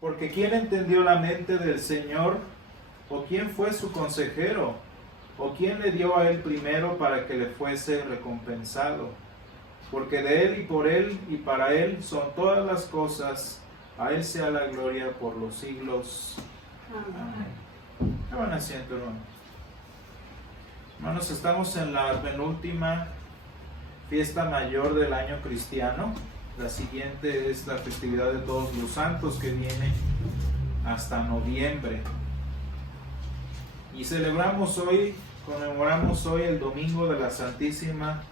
Porque ¿quién entendió la mente del Señor? ¿O quién fue su consejero? ¿O quién le dio a él primero para que le fuese recompensado? Porque de él y para él son todas las cosas. A él sea la gloria por los siglos. Amén. Tomen asiento, hermanos. Hermanos, estamos en la penúltima fiesta mayor del año cristiano. La siguiente es la festividad de Todos los Santos, que viene hasta noviembre. Y conmemoramos hoy el Domingo de la Santísima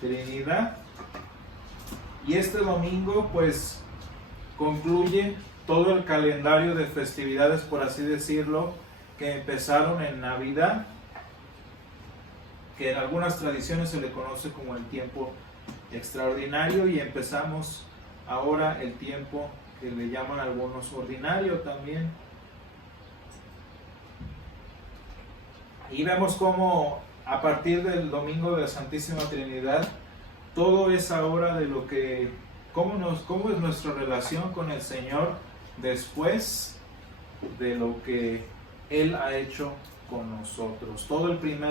Trinidad. Y este domingo pues concluye todo el calendario de festividades, por así decirlo, que empezaron en Navidad, que en algunas tradiciones se le conoce como el tiempo extraordinario, y empezamos ahora el tiempo que le llaman algunos ordinario también. Y vemos cómo a partir del Domingo de la Santísima Trinidad todo es ahora de lo que, cómo es nuestra relación con el Señor después de lo que Él ha hecho con nosotros.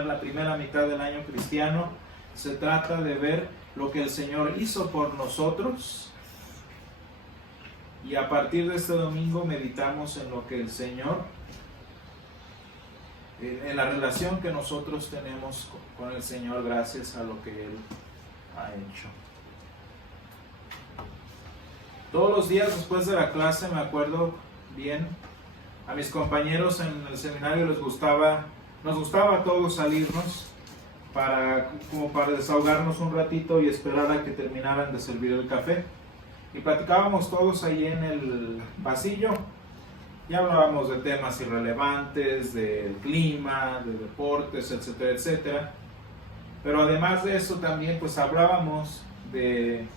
La primera mitad del año cristiano se trata de ver lo que el Señor hizo por nosotros, y a partir de este domingo meditamos en lo que el Señor, en la relación que nosotros tenemos con el Señor gracias a lo que Él ha hecho. Todos los días después de la clase, me acuerdo bien, a mis compañeros en el seminario nos gustaba a todos salirnos como para desahogarnos un ratito y esperar a que terminaran de servir el café. Y platicábamos todos ahí en el pasillo y hablábamos de temas irrelevantes, del clima, de deportes, etcétera, etcétera. Pero además de eso también pues hablábamos de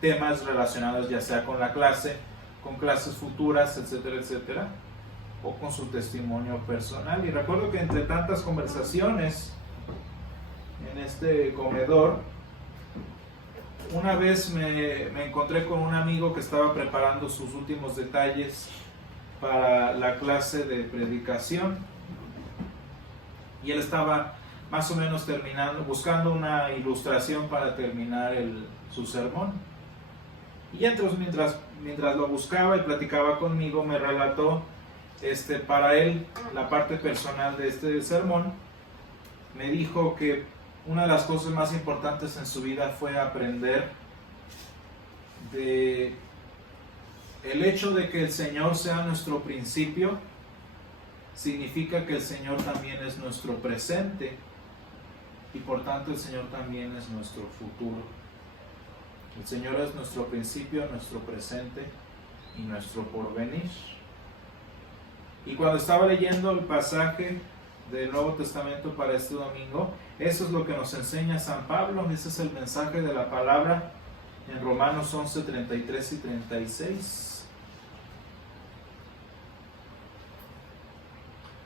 temas relacionados ya sea con la clase, con clases futuras, etcétera, etcétera, o con su testimonio personal. Y recuerdo que entre tantas conversaciones en este comedor, una vez me encontré con un amigo que estaba preparando sus últimos detalles para la clase de predicación, y él estaba más o menos buscando una ilustración para terminar su sermón. Y entonces mientras lo buscaba y platicaba conmigo, me relató para él la parte personal de este sermón. Me dijo que una de las cosas más importantes en su vida fue aprender de el hecho de que el Señor sea nuestro principio, significa que el Señor también es nuestro presente, y por tanto el Señor también es nuestro futuro. El Señor es nuestro principio, nuestro presente y nuestro porvenir. Y cuando estaba leyendo el pasaje del Nuevo Testamento para este domingo, eso es lo que nos enseña San Pablo. Ese es el mensaje de la palabra en Romanos 11, 33 y 36.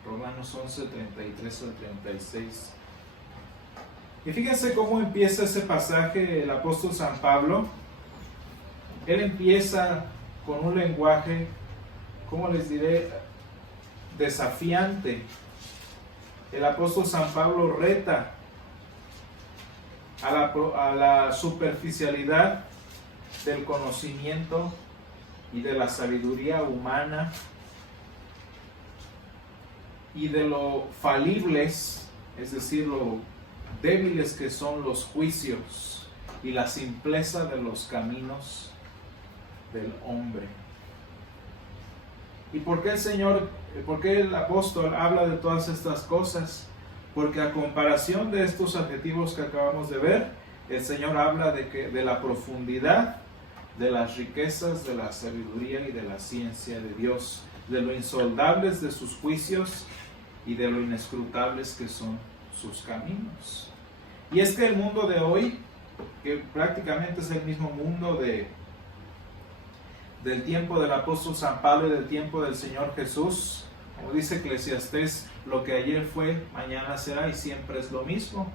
Romanos 11, 33 al 36. Y fíjense cómo empieza ese pasaje el apóstol San Pablo. Él empieza con un lenguaje, ¿cómo les diré?, desafiante. El apóstol San Pablo reta a la superficialidad del conocimiento y de la sabiduría humana, y de lo falibles, es decir, lo débiles que son los juicios y la simpleza de los caminos del hombre. ¿Y por qué el apóstol habla de todas estas cosas? Porque a comparación de estos adjetivos que acabamos de ver, el Señor habla de la profundidad, de las riquezas, de la sabiduría y de la ciencia de Dios, de lo insondables de sus juicios y de lo inescrutables que son sus caminos. Y es que el mundo de hoy, que prácticamente es el mismo mundo del tiempo del apóstol San Pablo y del tiempo del Señor Jesús, como dice Eclesiastés, lo que ayer fue, mañana será, y siempre es lo mismo.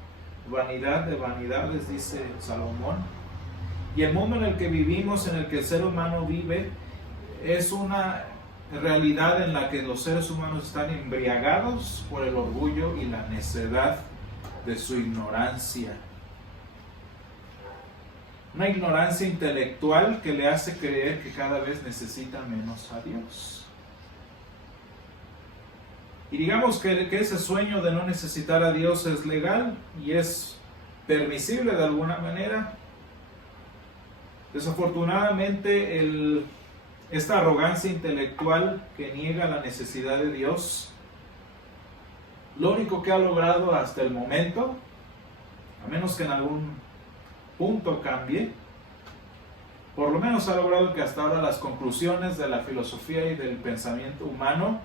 Vanidad de vanidades, dice Salomón. Y el mundo en el que vivimos, en el que el ser humano vive, es realidad en la que los seres humanos están embriagados por el orgullo y la necedad de su ignorancia. Una ignorancia intelectual que le hace creer que cada vez necesita menos a Dios. Y digamos que ese sueño de no necesitar a Dios es legal y es permisible de alguna manera. Desafortunadamente, esta arrogancia intelectual que niega la necesidad de Dios, lo único que ha logrado hasta el momento, a menos que en algún punto cambie, por lo menos ha logrado que hasta ahora las conclusiones de la filosofía y del pensamiento humano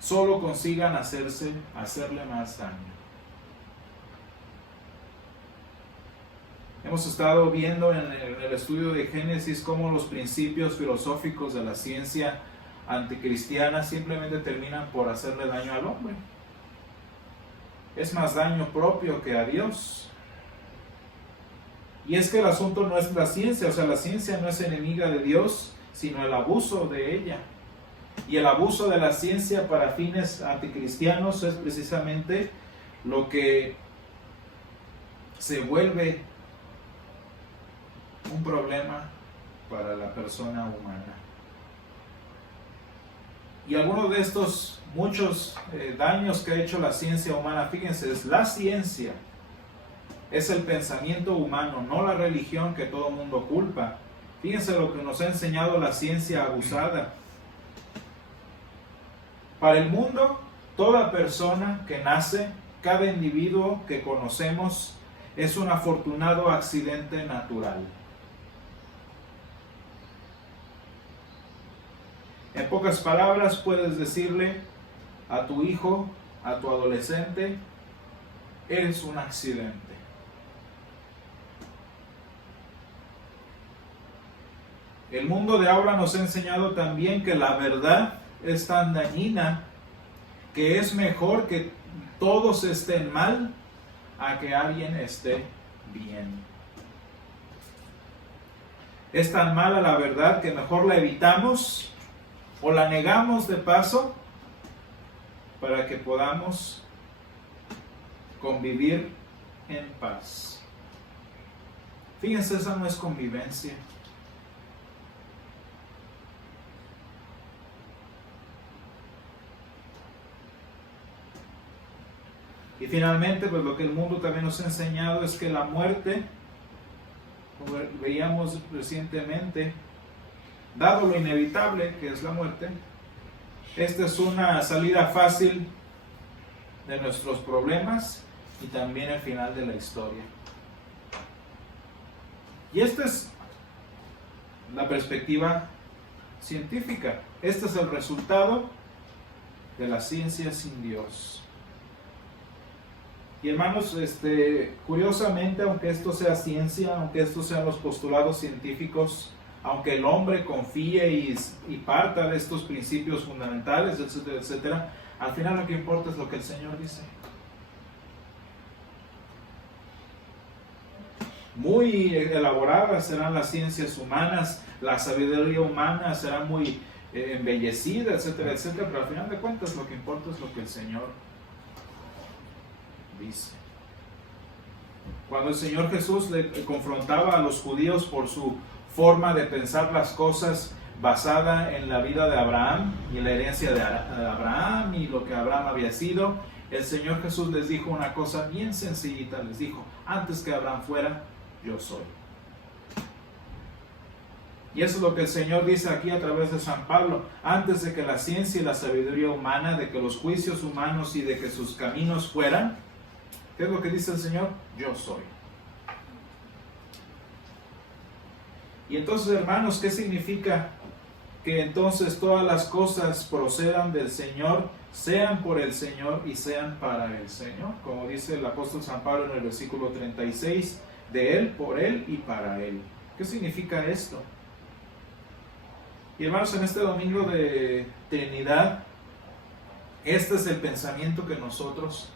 solo consigan hacerle más daño. Hemos estado viendo en el estudio de Génesis cómo los principios filosóficos de la ciencia anticristiana simplemente terminan por hacerle daño al hombre. Es más daño propio que a Dios. Y es que el asunto no es la ciencia, o sea, la ciencia no es enemiga de Dios, sino el abuso de ella. Y el abuso de la ciencia para fines anticristianos es precisamente lo que se vuelve un problema para la persona humana. Y algunos de estos muchos daños que ha hecho la ciencia humana, fíjense, es la ciencia, es el pensamiento humano, no la religión que todo mundo culpa. Fíjense lo que nos ha enseñado la ciencia abusada. Para el mundo, toda persona que nace, cada individuo que conocemos, es un afortunado accidente natural. En pocas palabras, puedes decirle a tu hijo, a tu adolescente, eres un accidente. El mundo de ahora nos ha enseñado también que la verdad es tan dañina que es mejor que todos estén mal a que alguien esté bien. Es tan mala la verdad que mejor la evitamos o la negamos de paso para que podamos convivir en paz. Fíjense, esa no es convivencia. Y finalmente, pues lo que el mundo también nos ha enseñado es que la muerte, como veíamos recientemente, dado lo inevitable que es la muerte, esta es una salida fácil de nuestros problemas y también el final de la historia. Y esta es la perspectiva científica. Este es el resultado de la ciencia sin Dios. Y hermanos, curiosamente, aunque esto sea ciencia, aunque estos sean los postulados científicos, aunque el hombre confíe y parta de estos principios fundamentales, etcétera, etcétera, al final lo que importa es lo que el Señor dice. Muy elaboradas serán las ciencias humanas, la sabiduría humana será muy embellecida, etcétera, etcétera, pero al final de cuentas lo que importa es lo que el Señor dice. Cuando el Señor Jesús le confrontaba a los judíos por su forma de pensar las cosas basada en la vida de Abraham y la herencia de Abraham y lo que Abraham había sido, el Señor Jesús les dijo una cosa bien sencillita, les dijo: antes que Abraham fuera, yo soy. Y eso es lo que el Señor dice aquí a través de San Pablo: antes de que la ciencia y la sabiduría humana, de que los juicios humanos y de que sus caminos fueran, ¿qué es lo que dice el Señor? Yo soy. Y entonces, hermanos, ¿qué significa que entonces todas las cosas procedan del Señor, sean por el Señor y sean para el Señor? Como dice el apóstol San Pablo en el versículo 36, de Él, por Él y para Él. ¿Qué significa esto? Y hermanos, en este domingo de Trinidad, este es el pensamiento que nosotros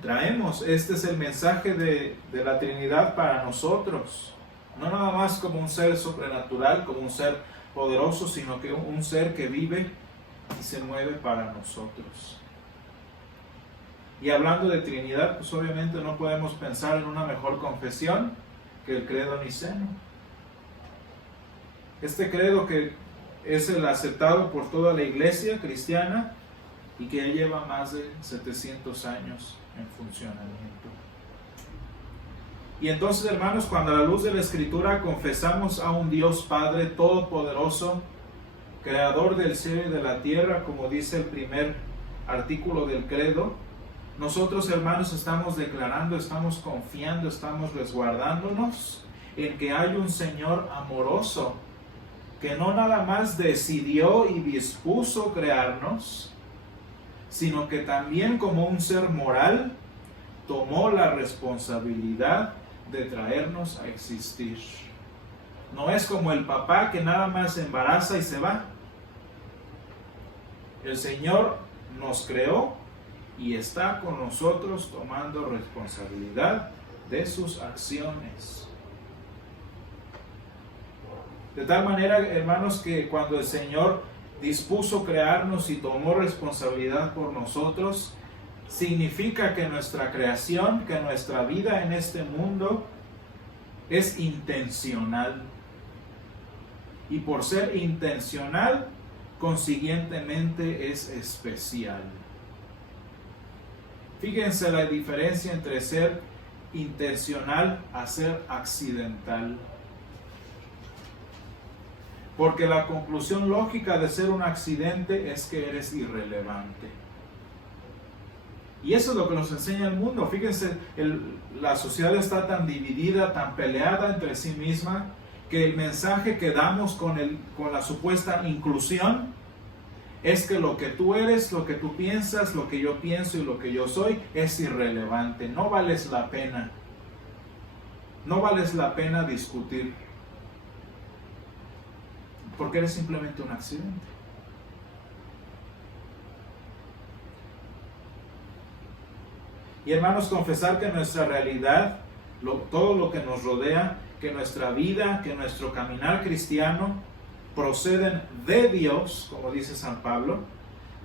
traemos. Este es el mensaje de la Trinidad para nosotros. No nada más como un ser sobrenatural, como un ser poderoso, sino que un ser que vive y se mueve para nosotros. Y hablando de Trinidad, pues obviamente no podemos pensar en una mejor confesión que el credo niceno. Este credo que es el aceptado por toda la iglesia cristiana y que ya lleva más de 700 años en funcionamiento. Y entonces, hermanos, cuando a la luz de la Escritura confesamos a un Dios Padre Todopoderoso, Creador del cielo y de la tierra, como dice el primer artículo del credo, nosotros, hermanos, estamos declarando, estamos confiando, estamos resguardándonos en que hay un Señor amoroso que no nada más decidió y dispuso crearnos, sino que también como un ser moral tomó la responsabilidad de traernos a existir. No es como el papá que nada más se embaraza y se va. El Señor nos creó y está con nosotros tomando responsabilidad de sus acciones. De tal manera, hermanos, que cuando el Señor dispuso crearnos y tomó responsabilidad por nosotros, significa que nuestra creación, que nuestra vida en este mundo es intencional. Y por ser intencional, consiguientemente es especial. Fíjense la diferencia entre ser intencional a ser accidental. Porque la conclusión lógica de ser un accidente es que eres irrelevante. Y eso es lo que nos enseña el mundo. Fíjense, la sociedad está tan dividida, tan peleada entre sí misma, que el mensaje que damos con la supuesta inclusión es que lo que tú eres, lo que tú piensas, lo que yo pienso y lo que yo soy es irrelevante. No vales la pena. No vales la pena discutir. Porque eres simplemente un accidente. Y hermanos, confesar que nuestra realidad, todo lo que nos rodea, que nuestra vida, que nuestro caminar cristiano proceden de Dios, como dice San Pablo,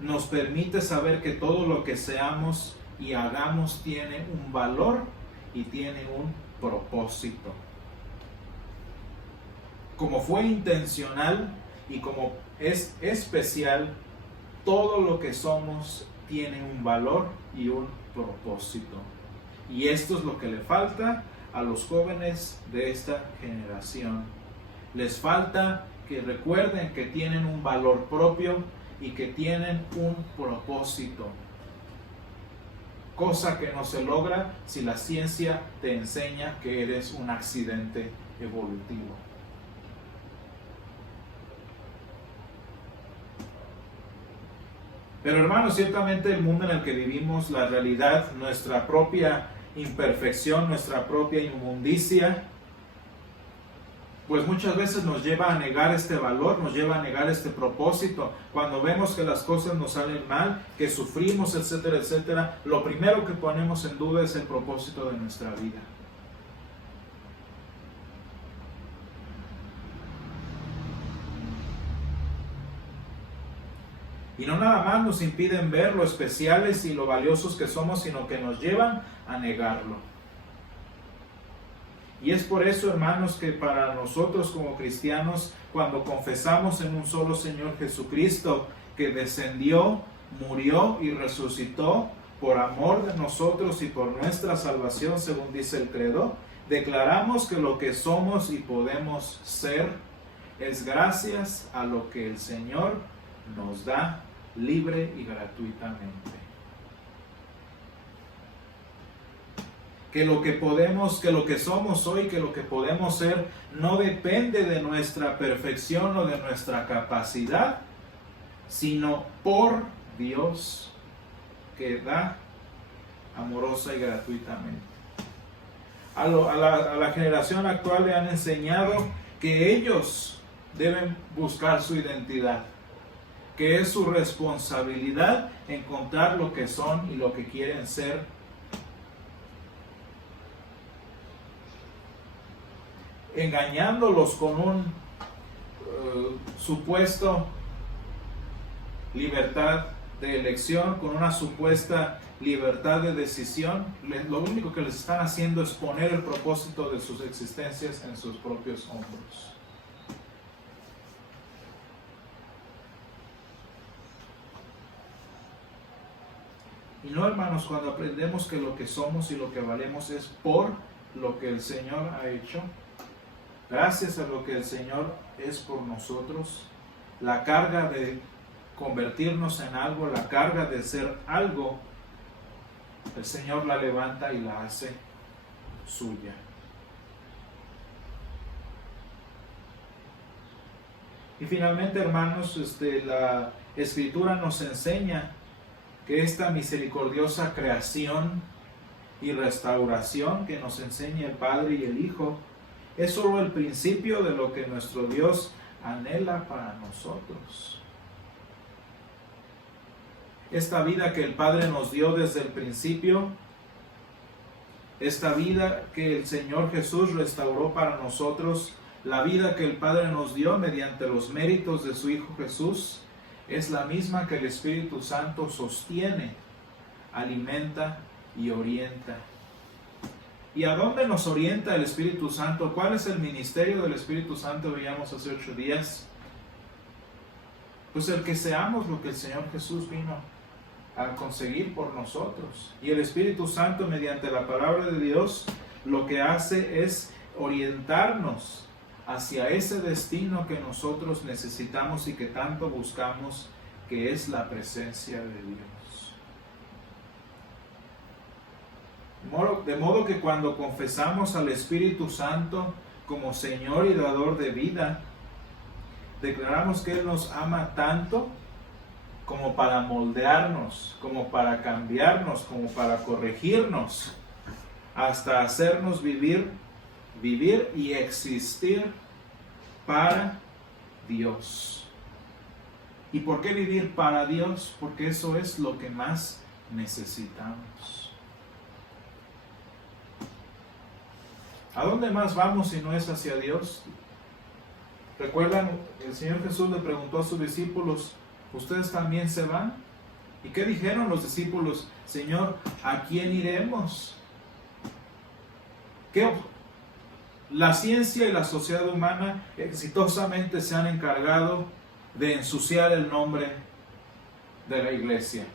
nos permite saber que todo lo que seamos y hagamos tiene un valor y tiene un propósito. Como fue intencional y como es especial, todo lo que somos tiene un valor y un propósito. Y esto es lo que le falta a los jóvenes de esta generación. Les falta que recuerden que tienen un valor propio y que tienen un propósito. Cosa que no se logra si la ciencia te enseña que eres un accidente evolutivo. Pero hermanos, ciertamente el mundo en el que vivimos, la realidad, nuestra propia imperfección, nuestra propia inmundicia, pues muchas veces nos lleva a negar este valor, nos lleva a negar este propósito. Cuando vemos que las cosas nos salen mal, que sufrimos, etcétera, etcétera, lo primero que ponemos en duda es el propósito de nuestra vida. Y no nada más nos impiden ver lo especiales y lo valiosos que somos, sino que nos llevan a negarlo. Y es por eso, hermanos, que para nosotros como cristianos, cuando confesamos en un solo Señor Jesucristo, que descendió, murió y resucitó por amor de nosotros y por nuestra salvación, según dice el credo, declaramos que lo que somos y podemos ser es gracias a lo que el Señor nos da libre y gratuitamente. Que lo que podemos, que lo que somos hoy, que lo que podemos ser, no depende de nuestra perfección o de nuestra capacidad, sino por Dios, que da amorosa y gratuitamente. A la generación actual le han enseñado que ellos deben buscar su identidad, que es su responsabilidad encontrar lo que son y lo que quieren ser. Engañándolos con supuesto libertad de elección, con una supuesta libertad de decisión, lo único que les están haciendo es poner el propósito de sus existencias en sus propios hombros. Y no, hermanos, cuando aprendemos que lo que somos y lo que valemos es por lo que el Señor ha hecho, gracias a lo que el Señor es por nosotros, la carga de convertirnos en algo, la carga de ser algo, el Señor la levanta y la hace suya. Y finalmente, hermanos, la Escritura nos enseña que esta misericordiosa creación y restauración que nos enseña el Padre y el Hijo es solo el principio de lo que nuestro Dios anhela para nosotros. Esta vida que el Padre nos dio desde el principio, esta vida que el Señor Jesús restauró para nosotros, la vida que el Padre nos dio mediante los méritos de su Hijo Jesús, es la misma que el Espíritu Santo sostiene, alimenta y orienta. ¿Y a dónde nos orienta el Espíritu Santo? ¿Cuál es el ministerio del Espíritu Santo? Veíamos hace 8 días. Pues el que seamos lo que el Señor Jesús vino a conseguir por nosotros. Y el Espíritu Santo, mediante la palabra de Dios, lo que hace es orientarnos hacia ese destino que nosotros necesitamos y que tanto buscamos, que es la presencia de Dios. De modo que cuando confesamos al Espíritu Santo como Señor y Dador de vida, declaramos que Él nos ama tanto como para moldearnos, como para cambiarnos, como para corregirnos, hasta hacernos vivir y existir para Dios. ¿Y por qué vivir para Dios? Porque eso es lo que más necesitamos. ¿A dónde más vamos si no es hacia Dios? ¿Recuerdan? El Señor Jesús le preguntó a sus discípulos, ¿ustedes también se van? ¿Y qué dijeron los discípulos? Señor, ¿a quién iremos? La ciencia y la sociedad humana exitosamente se han encargado de ensuciar el nombre de la iglesia.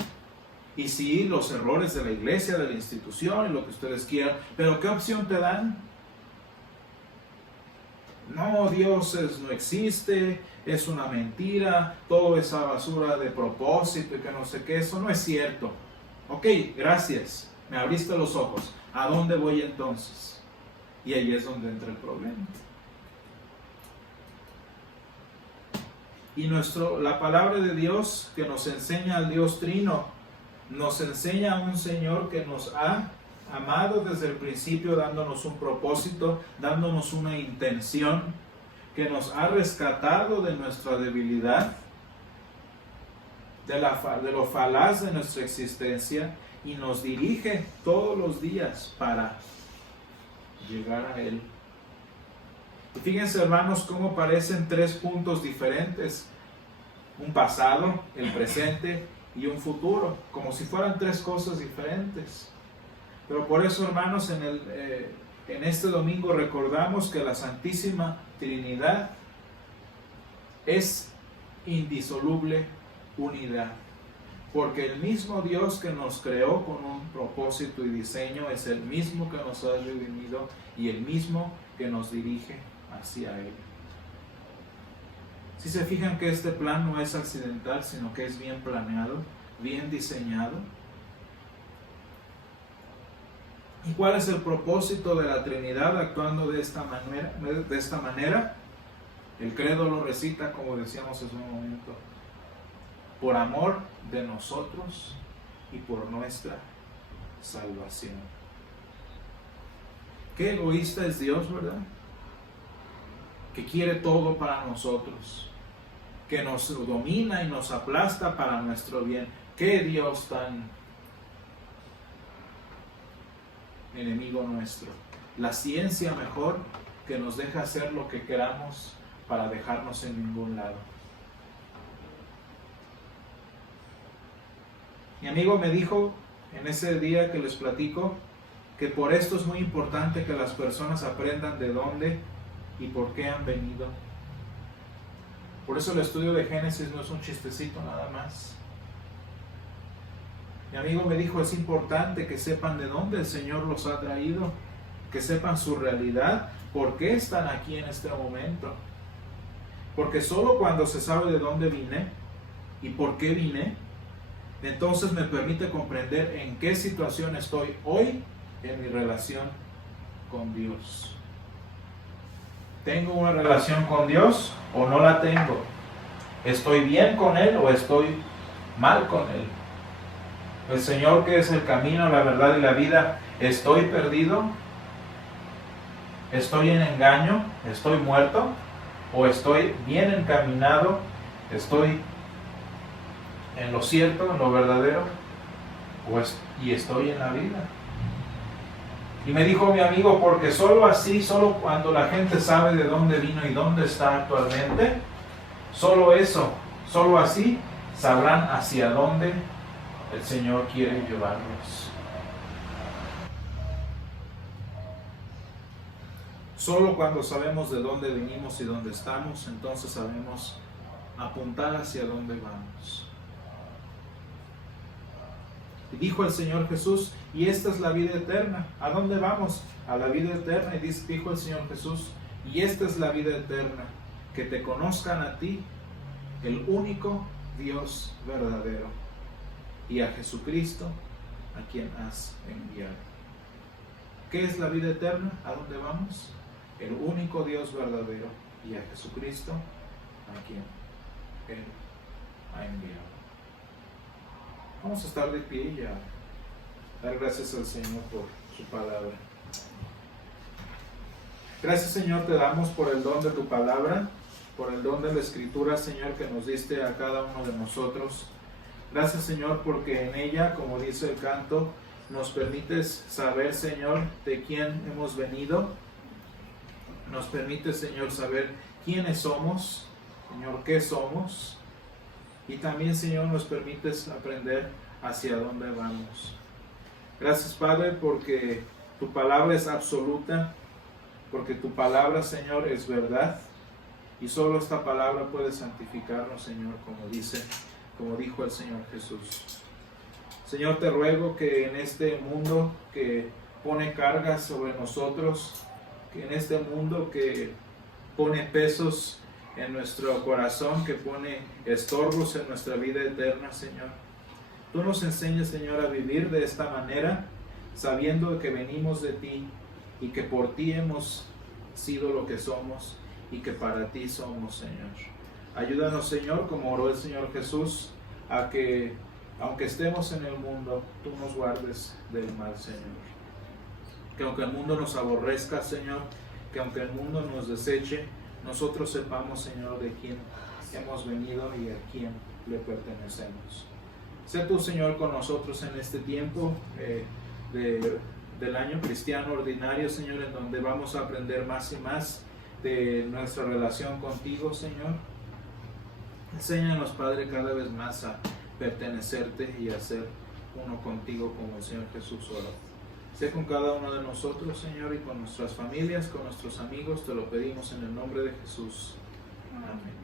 Y sí, los errores de la iglesia, de la institución y lo que ustedes quieran, pero ¿qué opción te dan? No, Dios no existe, es una mentira, toda esa basura de propósito y que no sé qué, eso no es cierto. Ok, gracias, me abriste los ojos. ¿A dónde voy entonces? Y ahí es donde entra el problema. Y la palabra de Dios que nos enseña al Dios Trino, nos enseña a un Señor que nos ha amado desde el principio, dándonos un propósito, dándonos una intención, que nos ha rescatado de nuestra debilidad, de lo falaz de nuestra existencia, y nos dirige todos los días para llegar a Él. Y fíjense, hermanos, cómo parecen 3 puntos diferentes: un pasado, el presente y un futuro, como si fueran 3 cosas diferentes. Pero por eso, hermanos, en este domingo recordamos que la Santísima Trinidad es indisoluble unidad, porque el mismo Dios que nos creó con un propósito y diseño es el mismo que nos ha redimido y el mismo que nos dirige hacia Él. Si se fijan que este plan no es accidental, sino que es bien planeado, bien diseñado. ¿Y cuál es el propósito de la Trinidad actuando de esta manera? El credo lo recita, como decíamos hace un momento, por amor de nosotros y por nuestra salvación. Qué egoísta es Dios, ¿verdad? Que quiere todo para nosotros, que nos domina y nos aplasta para nuestro bien. Qué Dios tan enemigo nuestro. La ciencia mejor, que nos deja hacer lo que queramos, para dejarnos en ningún lado. Mi amigo me dijo en ese día que les platico que por esto es muy importante que las personas aprendan de dónde y por qué han venido. Por eso el estudio de Génesis no es un chistecito nada más. Mi amigo me dijo, es importante que sepan de dónde el Señor los ha traído, que sepan su realidad, por qué están aquí en este momento. Porque solo cuando se sabe de dónde vine y por qué vine, entonces me permite comprender en qué situación estoy hoy en mi relación con Dios. ¿Tengo una relación con Dios o no la tengo? ¿Estoy bien con Él o estoy mal con Él? El Señor, que es el camino, la verdad y la vida, ¿estoy perdido? ¿Estoy en engaño? ¿Estoy muerto? ¿O estoy bien encaminado? ¿Estoy en lo cierto, en lo verdadero? ¿Y estoy en la vida? Y me dijo mi amigo, porque solo así, solo cuando la gente sabe de dónde vino y dónde está actualmente, solo eso, solo así sabrán hacia dónde el Señor quiere llevarnos. Solo cuando sabemos de dónde venimos y dónde estamos, entonces sabemos apuntar hacia dónde vamos. Y dijo el Señor Jesús, y esta es la vida eterna. ¿A dónde vamos? A la vida eterna. Y dijo el Señor Jesús, y esta es la vida eterna, que te conozcan a ti, el único Dios verdadero, y a Jesucristo, a quien has enviado. ¿Qué es la vida eterna? ¿A dónde vamos? El único Dios verdadero, y a Jesucristo, a quien Él ha enviado. Vamos a estar de pie y a dar gracias al Señor por su palabra. Gracias, Señor, te damos por el don de tu palabra, por el don de la Escritura, Señor, que nos diste a cada uno de nosotros. Gracias, Señor, porque en ella, como dice el canto, nos permites saber, Señor, de quién hemos venido. Nos permites, Señor, saber quiénes somos, Señor, qué somos. Y también, Señor, nos permites aprender hacia dónde vamos. Gracias, Padre, porque tu palabra es absoluta, porque tu palabra, Señor, es verdad. Y solo esta palabra puede santificarnos, Señor, como dijo el Señor Jesús. Señor, te ruego que en este mundo que pone cargas sobre nosotros, que en este mundo que pone pesos en nuestro corazón, que pone estorbos en nuestra vida eterna, Señor, tú nos enseñas, Señor, a vivir de esta manera, sabiendo que venimos de ti y que por ti hemos sido lo que somos y que para ti somos, Señor. Ayúdanos, Señor, como oró el Señor Jesús, a que, aunque estemos en el mundo, tú nos guardes del mal, Señor. Que aunque el mundo nos aborrezca, Señor, que aunque el mundo nos deseche, nosotros sepamos, Señor, de quién hemos venido y a quién le pertenecemos. Sé tú, Señor, con nosotros en este tiempo del año cristiano ordinario, Señor, en donde vamos a aprender más y más de nuestra relación contigo, Señor. Enséñanos, Padre, cada vez más a pertenecerte y a ser uno contigo como el Señor Jesús oró. Sé con cada uno de nosotros, Señor, y con nuestras familias, con nuestros amigos, te lo pedimos en el nombre de Jesús. Amén.